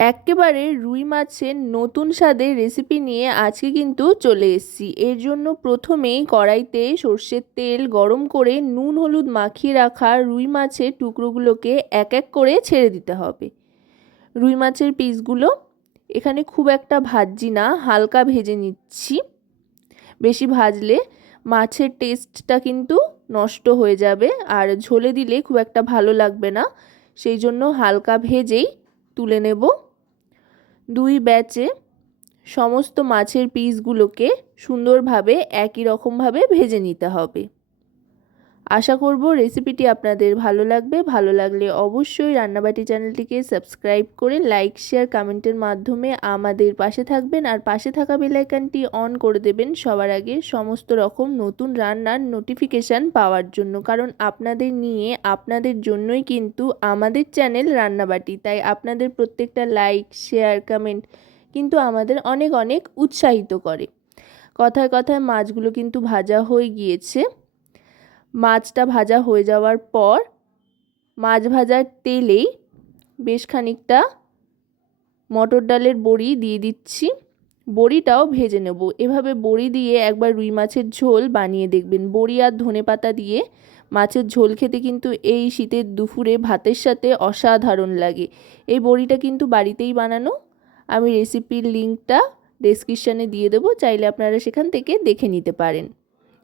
এক্কেবারে রুই মাছের নতুন স্বাদের রেসিপি নিয়ে আজকে কিন্তু চলে এসেছি। এর জন্য প্রথমেই কড়াইতে সর্ষের তেল গরম করে নুন হলুদ মাখিয়ে রাখা রুই মাছের টুকরোগুলোকে এক এক করে ছেড়ে দিতে হবে। রুই মাছের পিসগুলো, এখানে খুব একটা ভাজছি না, হালকা ভেজে নিচ্ছি। বেশি ভাজলে মাছের টেস্টটা কিন্তু নষ্ট হয়ে যাবে আর ঝোলে দিলে খুব একটা ভালো লাগবে না। সেই জন্য হালকা ভেজেই তুলে নেব। দুই ব্যাচে সমস্ত মাছের পিসগুলোকে সুন্দরভাবে একই রকমভাবে ভেজে নিতে হবে। আশা করব রেসিপিটি আপনাদের ভালো লাগবে। ভালো লাগলে অবশ্যই রান্নাবাটি চ্যানেলটিকে সাবস্ক্রাইব করে লাইক শেয়ার কমেন্টের মাধ্যমে আমাদের পাশে থাকবেন আর পাশে থাকা বেলাইকানটি অন করে দেবেন সবার আগে সমস্ত রকম নতুন রান্নার নোটিফিকেশান পাওয়ার জন্য। কারণ আপনাদের নিয়ে, আপনাদের জন্যই কিন্তু আমাদের চ্যানেল রান্নাবাটি। তাই আপনাদের প্রত্যেকটা লাইক শেয়ার কমেন্ট কিন্তু আমাদের অনেক অনেক উৎসাহিত করে। কথায় কথায় মাছগুলো কিন্তু ভাজা হয়ে গিয়েছে। মাছটা ভাজা হয়ে যাওয়ার পর মাছ ভাজার তেলেই বেশ খানিকটা মটর ডালের বড়ি দিয়ে দিচ্ছি। বড়িটাও ভেজে নেব। এভাবে বড়ি দিয়ে একবার রুই মাছের ঝোল বানিয়ে দেখবেন। বড়ি আর ধনে পাতা দিয়ে মাছের ঝোল খেতে কিন্তু এই শীতের দুপুরে ভাতের সাথে অসাধারণ লাগে। এই বড়িটা কিন্তু বাড়িতেই বানানো। আমি রেসিপির লিঙ্কটা ডেসক্রিপশানে দিয়ে দেবো। চাইলে আপনারা সেখান থেকে দেখে নিতে পারেন।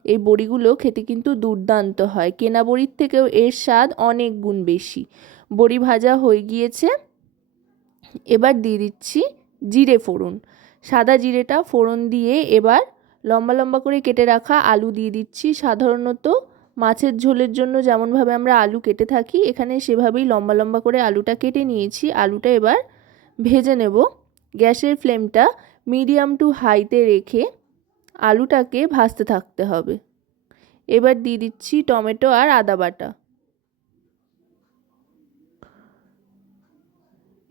এই বড়িগুলো খেতে কিন্তু দুর্দান্ত হয়। কেনা বড়ির থেকেও এর স্বাদ অনেক গুণ বেশি। বড়ি ভাজা হয়ে গিয়েছে। এবার দিয়ে দিচ্ছি জিরে ফোড়ন। সাদা জিরেটা ফোড়ন দিয়ে এবার লম্বা লম্বা করে কেটে রাখা আলু দিয়ে দিচ্ছি। সাধারণত মাছের ঝোলের জন্য যেমনভাবে আমরা আলু কেটে থাকি, এখানে সেভাবেই লম্বা লম্বা করে আলুটা কেটে নিয়েছি। আলুটা এবার ভেজে নেব। গ্যাসের ফ্লেমটা মিডিয়াম টু হাইতে রেখে আলুটাকে ভাজতে থাকতে হবে। এবার দিয়ে দিচ্ছি টমেটো আর আদা বাটা।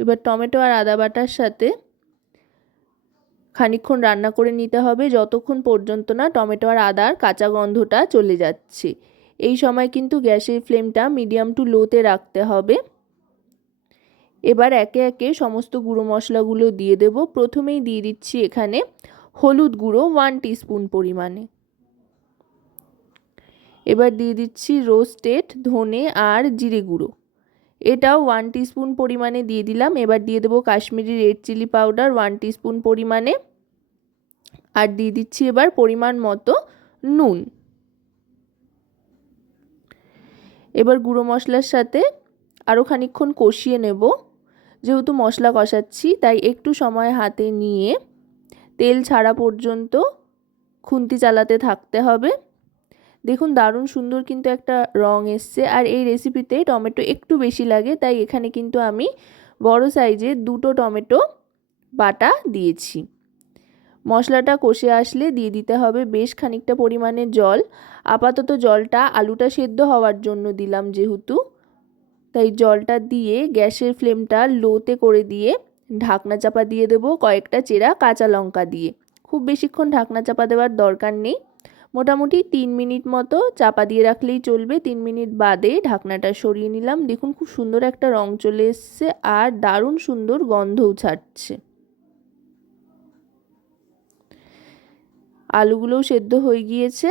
এবার টমেটো আর আদা বাটার সাথে খানিক্ষণ রান্না করে নিতে হবে। যতক্ষণ পর্যন্ত না টমেটো আর আদার কাঁচা গন্ধটা চলে যাচ্ছে। এই সময় কিন্তু গ্যাসের ফ্লেমটা মিডিয়াম টু লোতে রাখতে হবে। এবার একে একে সমস্ত গুঁড়ো মশলাগুলো দিয়ে দেব। প্রথমেই দিয়ে দিচ্ছি এখানে হলুদ গুঁড়ো ওয়ান টিস্পুন পরিমাণে। এবার দিয়ে দিচ্ছি রোস্টেড ধনে আর জিরে গুঁড়ো। এটাও ওয়ান টিস্পুন পরিমাণে দিয়ে দিলাম। এবার দিয়ে দেবো Kashmiri red chilli powder one teaspoon পরিমাণে। আর দিয়ে দিচ্ছি এবার পরিমাণ মতো নুন। এবার গুঁড়ো মশলার সাথে আরও খানিক্ষণ কষিয়ে নেব। যেহেতু মশলা কষাচ্ছি, তাই একটু সময় হাতে নিয়ে তেল ছাড়া পর্যন্ত খুন্তি চালাতে থাকতে হবে। দেখুন, দারুণ সুন্দর কিন্তু একটা রং এসছে। আর এই রেসিপিতে টমেটো একটু বেশি লাগে, তাই এখানে কিন্তু আমি বড় সাইজে দুটো টমেটো বাটা দিয়েছি। মশলাটা কষে আসলে দিয়ে দিতে হবে বেশ খানিকটা পরিমাণে জল। আপাতত জলটা আলুটা সেদ্ধ হওয়ার জন্য দিলাম যেহেতু। তাই জলটা দিয়ে গ্যাসের ফ্লেমটা লোতে করে দিয়ে ঢাকনা চাপা দিয়ে দেবো কয়েকটা চেরা কাঁচা লঙ্কা দিয়ে। খুব বেশিক্ষণ ঢাকনা চাপা দেওয়ার দরকার নেই। মোটামুটি তিন মিনিট মতো চাপা দিয়ে রাখলেই চলবে। তিন মিনিট বাদে ঢাকনাটা সরিয়ে নিলাম। দেখুন খুব সুন্দর একটা রং চলে এসছে আর দারুণ সুন্দর গন্ধও ছাড়ছে। আলুগুলোও সেদ্ধ হয়ে গিয়েছে।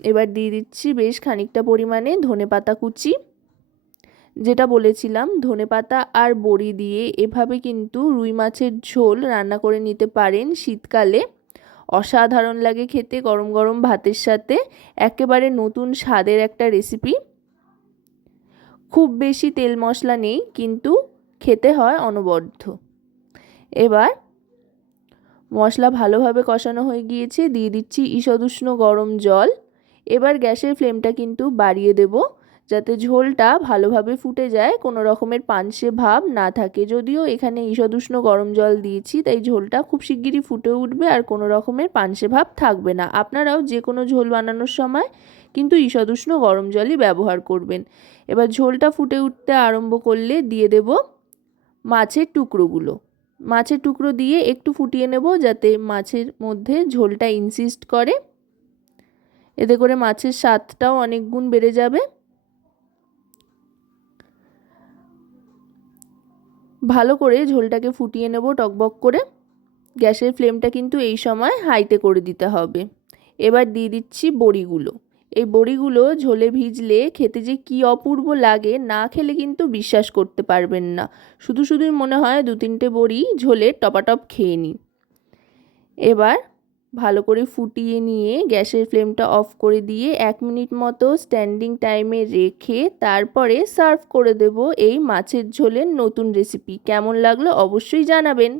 এবার দিয়ে দিচ্ছি বেশ খানিকটা পরিমাণে ধনে পাতা কুচি। যেটা বলেছিলাম, ধনেপাতা আর বড়ি দিয়ে এভাবে কিন্তু রুই মাছের ঝোল রান্না করে নিতে পারেন শীতকালে। অসাধারণ লাগে খেতে গরম গরম ভাতের সাথে, একেবারে নতুন স্বাদের একটা রেসিপি খুব বেশি তেল মশলা নেই, কিন্তু খেতে হয় অনবদ্য। এবার মশলা ভালোভাবে কষানো হয়ে গিয়েছে, দিয়ে দিচ্ছি ঈষদুষ্ণ গরম জল। এবার গ্যাসের ফ্লেমটা কিন্তু বাড়িয়ে দেবো। যাতে ঝোলটা ভালোভাবে ফুটে যায়, কোনো রকমের পানসে ভাব না থাকে। যদিও এখানে ঈষদুষ্ণ গরম জল দিয়েছি, তাই ঝোলটা খুব শিগগিরই ফুটে উঠবে আর কোনো রকমের পানসে ভাব থাকবে না। আপনারাও যে কোনো ঝোল বানানোর সময় কিন্তু ঈষদুষ্ণ গরম জলই ব্যবহার করবেন। এবার ঝোলটা ফুটে উঠতে আরম্ভ করলে দিয়ে দেব মাছের টুকরোগুলো। মাছের টুকরো দিয়ে একটু ফুটিয়ে নেব যাতে মাছের মধ্যে ঝোলটা ইনসিস্ট করে। এতে করে মাছের স্বাদটাও অনেক গুণ বেড়ে যাবে। ভালো করে ঝোলটাকে ফুটিয়ে নেব টকবক করে। গ্যাসের ফ্লেমটা কিন্তু এই সময় হাইতে করে দিতে হবে। এবার দিয়ে দিচ্ছি বড়িগুলো। এই বড়িগুলো ঝোলে ভিজলে খেতে যে কি অপূর্ব লাগে না খেলে কিন্তু বিশ্বাস করতে পারবেন না। শুধু শুধুই মনে হয় দু তিনটে বড়ি ঝোলে টপাটপ খেয়ে নিই এবার ভালো করে ফুটিয়ে নিয়ে গ্যাসের ফ্লেমটা অফ করে দিয়ে এক মিনিট মতো স্ট্যান্ডিং টাইমে রেখে তারপরে সার্ভ করে দেব এই মাছের ঝোলের নতুন রেসিপি। কেমন লাগল অবশ্যই জানাবেন।